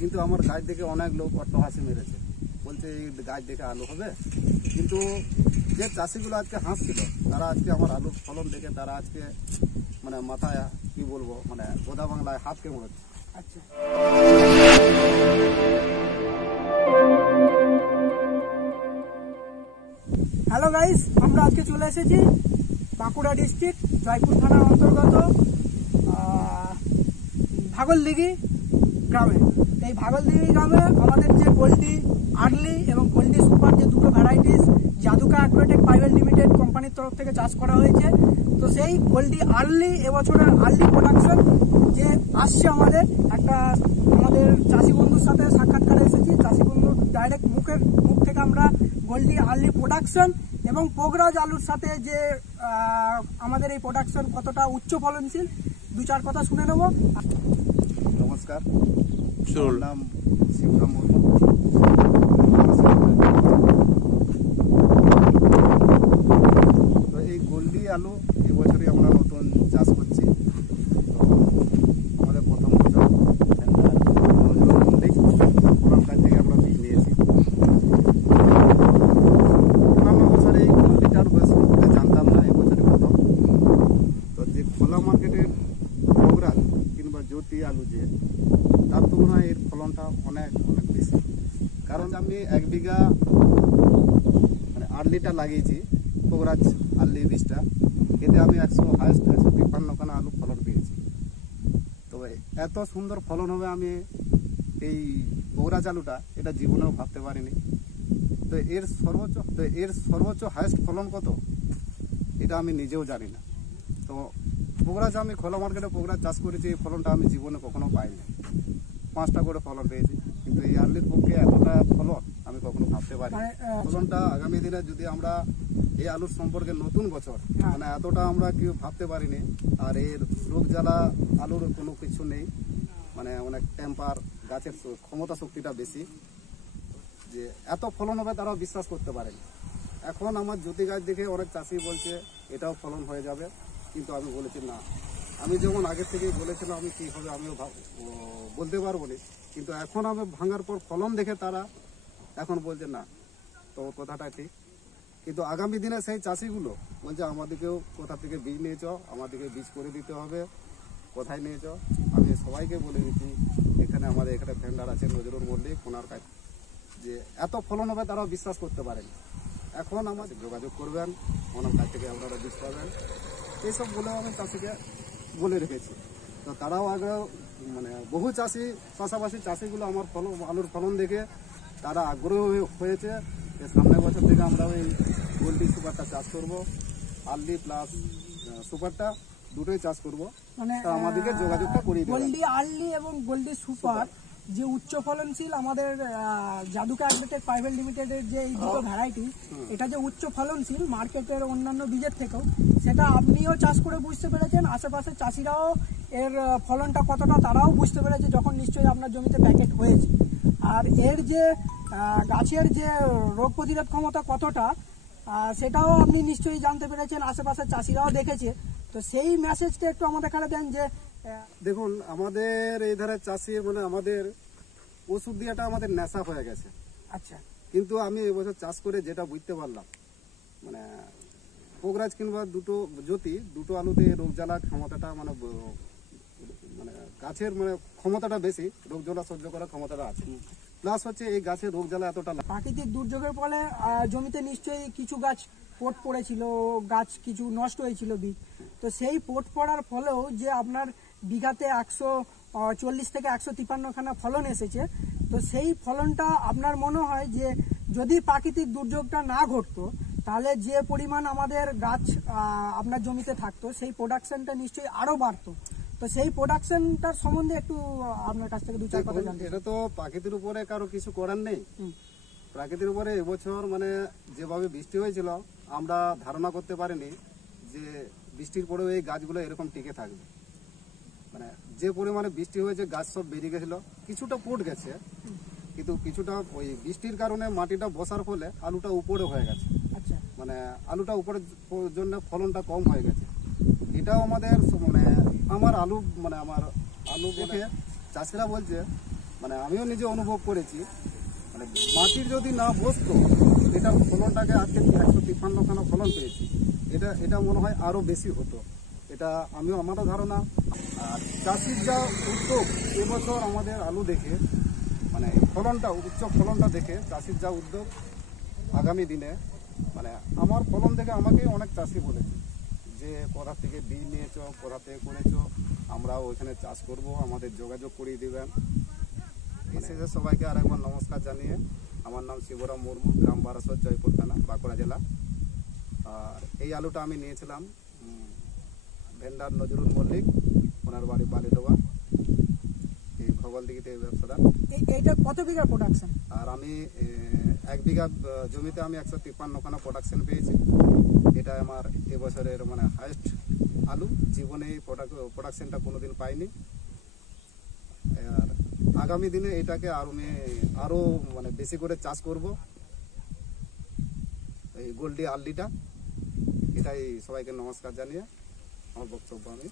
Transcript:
কিন্তু আমার গাছ দেখে অনেক লোক অট্টহাসি মেরেছে, বলছে এই গাছ দেখে আলু হবে। কিন্তু যে চাষিগুলো আজকে হাসছিল তারা আজকে আমার আলুর ফলন দেখে তারা আজকে মানে মাথায় কি বলবো মানে গোদা বাংলায় হাত কে মরেছে। আচ্ছা, হ্যালো গাইস, আমরা আজকে চলে এসেছি বাঁকুড়া ডিস্ট্রিক্ট জয়পুর থানার অন্তর্গত ভাগলদিঘি গ্রামে। এই ভাগলদিঘি গ্রামে আমাদের যে গোল্ডি আর্লি এবং গোল্ডি সুপার যে দুটো ভ্যারাইটিস জাদুকা অ্যাগ্রোটেক প্রাইভেট লিমিটেড কোম্পানির তরফ থেকে চাষ করা হয়েছে। তো সেই গোল্ডি আর্লি এবছরের আর্লি প্রোডাকশন যে আসছে আমাদের আমাদের চাষি বন্ধুর সাথে সাক্ষাৎকারে এসেছি। চাষি বন্ধুর ডাইরেক্ট মুখ থেকে আমরা গোল্ডি আর্লি প্রোডাকশন এবং পোগরাজ আলুর সাথে যে আমাদের এই প্রোডাকশন কতটা উচ্চ ফলনশীল দু চার কথা শুনে নেব। নমস্কার, নাম শিবরাম মুর্মু। তো এই গোল্ডি আলু এবছরই আমরা নতুন চাষ করছি। তো আমাদের প্রথম বছর ওনার কাছ থেকে আমরা বীজ নিয়েছি। অন্যান্য বছরে এই গোল্ডিটার সম্পর্কে জানতাম না, এবছরই প্রথম। তো যে খোলা মার্কেটের পোগরাজ কিংবা জ্যোতি আলু যে তার তুলনায় এর ফলনটা অনেক অনেক বেশি। কারণ আমি 1 বিঘা মানে আর্লিটা লাগিয়েছি, পোগরাজ আর্লি বীজটা, এতে আমি হাইস্ট 153 খানা আলু ফলন পেয়েছি। তবে এত সুন্দর ফলন হবে আমি এই পোগরাজ আলুটা এটা জীবনেও ভাবতে পারিনি। তো এর সর্বোচ্চ হাইস্ট ফলন কত এটা আমি নিজেও জানি না। তো পোগরাজ আমি খোলা মার্কেটে পোগরাজ চাষ করেছি, এই ফলনটা আমি জীবনে কখনো পাইনি। 5টা করে ফলন পেয়েছি, কিন্তু এই আর্লির পক্ষে এতটা ফলন আমি কখনো ভাবতে পারি। ফলনটা আগামী দিনে যদি আমরা এই আলুর সম্পর্কে নতুন বছর মানে এতটা আমরা কেউ ভাবতে পারিনি। আর এর রোগ জ্বালা আলুর কোনো কিছু নেই, মানে অনেক টেম্পার, গাছের ক্ষমতা শক্তিটা বেশি। যে এত ফলন হবে তারাও বিশ্বাস করতে পারেনি। এখন আমার জ্যোতি গাছ দেখে অনেক চাষি বলছে এটাও ফলন হয়ে যাবে, কিন্তু আমি বলেছি না। আমি যেমন আগের থেকেই বলেছিলাম আমি কী হবে আমিও বলতে পারবো না, কিন্তু এখন আমি ভাঙার পর ফলন দেখে তারা এখন বলছে না, তো কথাটা ঠিক। কিন্তু আগামী দিনে সেই চাষিগুলো বলছে আমাদেরকেও কোথা থেকে বীজ নিয়েছ, আমাদেরকে বীজ করে দিতে হবে, কোথায় নিয়েছ। আমি সবাইকে বলে দিচ্ছি, আমাদের এখানে ভেন্ডার আছে নজরুল মল্লিক, ওনার কাছে যে এত ফলন হবে তারাও বিশ্বাস করতে পারেন। এখন আমাদের যোগাযোগ করবেন, ওনার কাছ থেকে আপনারা বীজ পাবেন, এইসব বলেও আমি চাষিকে বলে রেখেছি। তো তারাও আগে মানে বহু চাষি পাশাপাশি চাষিগুলো আমার আলুর ফলন দেখে তারা আগ্রহ হয়েছে যে সামনের বছর থেকে আমরা ওই গোল্ডি সুপারটা চাষ করব, আর্লি প্লাস সুপারটা দুটোই চাষ করব। মানে আমাদেরকে যোগাযোগটা করিয়ে দেবেন। গোল্ডি আর্লি এবং গোল্ডি সুপার যে উচ্চ ফলনশীল আমাদের জাদুকা অ্যাগ্রোটেক প্রাইভেট লিমিটেডের যে এই দুটো ভ্যারাইটি, এটা যে উচ্চ ফলনশীল মার্কেটের অন্যান্য বীজের থেকেও, সেটা আপনিও চাষ করে বুঝতে পেরেছেন, আশেপাশের চাষিরাও এর ফলনটা কতটা তারাও বুঝতে পেরেছে যখন নিশ্চয়ই আপনার জমিতে প্যাকেট হয়েছে। আর এর যে গাছের যে রোগ প্রতিরোধ ক্ষমতা কতটা সেটাও আপনি নিশ্চয়ই জানতে পেরেছেন, আশেপাশের চাষিরাও দেখেছে। তো সেই মেসেজটা একটু আমাদের এখানে দেন। যে দেখুন আমাদের এই ধারে চাষি মানে আমাদের ওষুধ দিয়াটা আমাদের নেশা হয়ে গেছে। আচ্ছা, কিন্তু আমি এবছর চাষ করে যেটা বুঝতে পারলাম মানে পোগরাজ কিংবা জ্যোতি দুটো আলুতে রোগ জ্বালার ক্ষমতাটা মানে গাছের মানে ক্ষমতাটা বেশি, রোগ জ্বালা সহ্য করার ক্ষমতাটা আছে। প্লাস হচ্ছে এই গাছের রোগ জ্বালা এতটা। প্রাকৃতিক দুর্যোগের ফলে জমিতে নিশ্চয়ই কিছু গাছ পোট পড়েছিল, গাছ কিছু নষ্ট হয়েছিল বীজ। তো সেই পোট পড়ার ফলেও যে আপনার বিঘাতে 140 থেকে 153 খানা ফলন এসেছে। তো সেই ফলনটা আপনার মনে হয় যে যদি প্রাকৃতিক দুর্যোগটা না ঘটতো তাহলে যে পরিমাণ আমাদের গাছ আপনার জমিতে থাকতো সেই প্রোডাকশনটা নিশ্চয়ই আরো বাড়তো। তো সেই প্রোডাকশনটার সম্বন্ধে একটু আপনার কাছ থেকে দু চার কথা জানতে। এটা তো প্রাকৃতির উপরে কারো কিছু করার নেই। প্রাকৃতির উপরে এবছর মানে যেভাবে বৃষ্টি হয়েছিল আমরা ধারণা করতে পারিনি যে বৃষ্টির পরেও এই গাছগুলো এরকম টিকে থাকবে। মানে যে পরিমাণে বৃষ্টি হয়েছে গাছ সব বেরিয়ে গেছিল, কিছুটা পট গেছে, কিন্তু কিছুটা ওই বৃষ্টির কারণে মাটিটা বসার ফলে আলুটা উপরে হয়ে গেছে। আচ্ছা, মানে আলুটা উপরের জন্য ফলনটা কম হয়ে গেছে। এটাও আমাদের মানে আমার আলু দেখে চাষিরা বলছে মানে আমিও নিজে অনুভব করেছি, মানে মাটির যদি না বসতো এটার ফলনটাকে আজকে 153খানা ফলন পেয়েছি, এটা মনে হয় আরও বেশি হতো। এটা আমারও ধারণা। আর চাষির যা উদ্যোগ এবছর আমাদের আলু দেখে, মানে ফলনটা উচ্চ ফলনটা দেখে চাষির যা উদ্যোগ, আগামী দিনে মানে আমার ফলন দেখে আমাকেই অনেক চাষি বলেছে যে কোথা থেকে বীজ নিয়েছো, কোথা থেকে করেছো, আমরাও ওইখানে চাষ করব, আমাদের যোগাযোগ করিয়ে দেবেন। বিশেষে সবাইকে আরেকবার নমস্কার জানিয়ে, আমার নাম শিবরাম মুর্মু, গ্রাম বারাসত, জয়পুর থানা, বাঁকুড়া জেলা। আর এই আলুটা আমি নিয়েছিলাম ভেন্ডার নজরুল মল্লিক, ওনার বাড়ি বালিডোবা, এই ভগলদিঘিতে এই ব্যবসাটা। এইটা কত বিঘা প্রোডাকশন? আর আমি 1 বিঘা জমিতে আমি 153খানা প্রোডাকশন পেয়েছি। এটা আমার এবছরের মানে হাইস্ট আলু, জীবনে এই প্রোডাকশনটা কোনোদিন পাইনি। আর আগামী দিনে এটাকে আরও মানে বেশি করে চাষ করব, এই গোল্ডি আলুটা। এটাই সবাইকে নমস্কার জানিয়ে আমার বক্তব্য আমি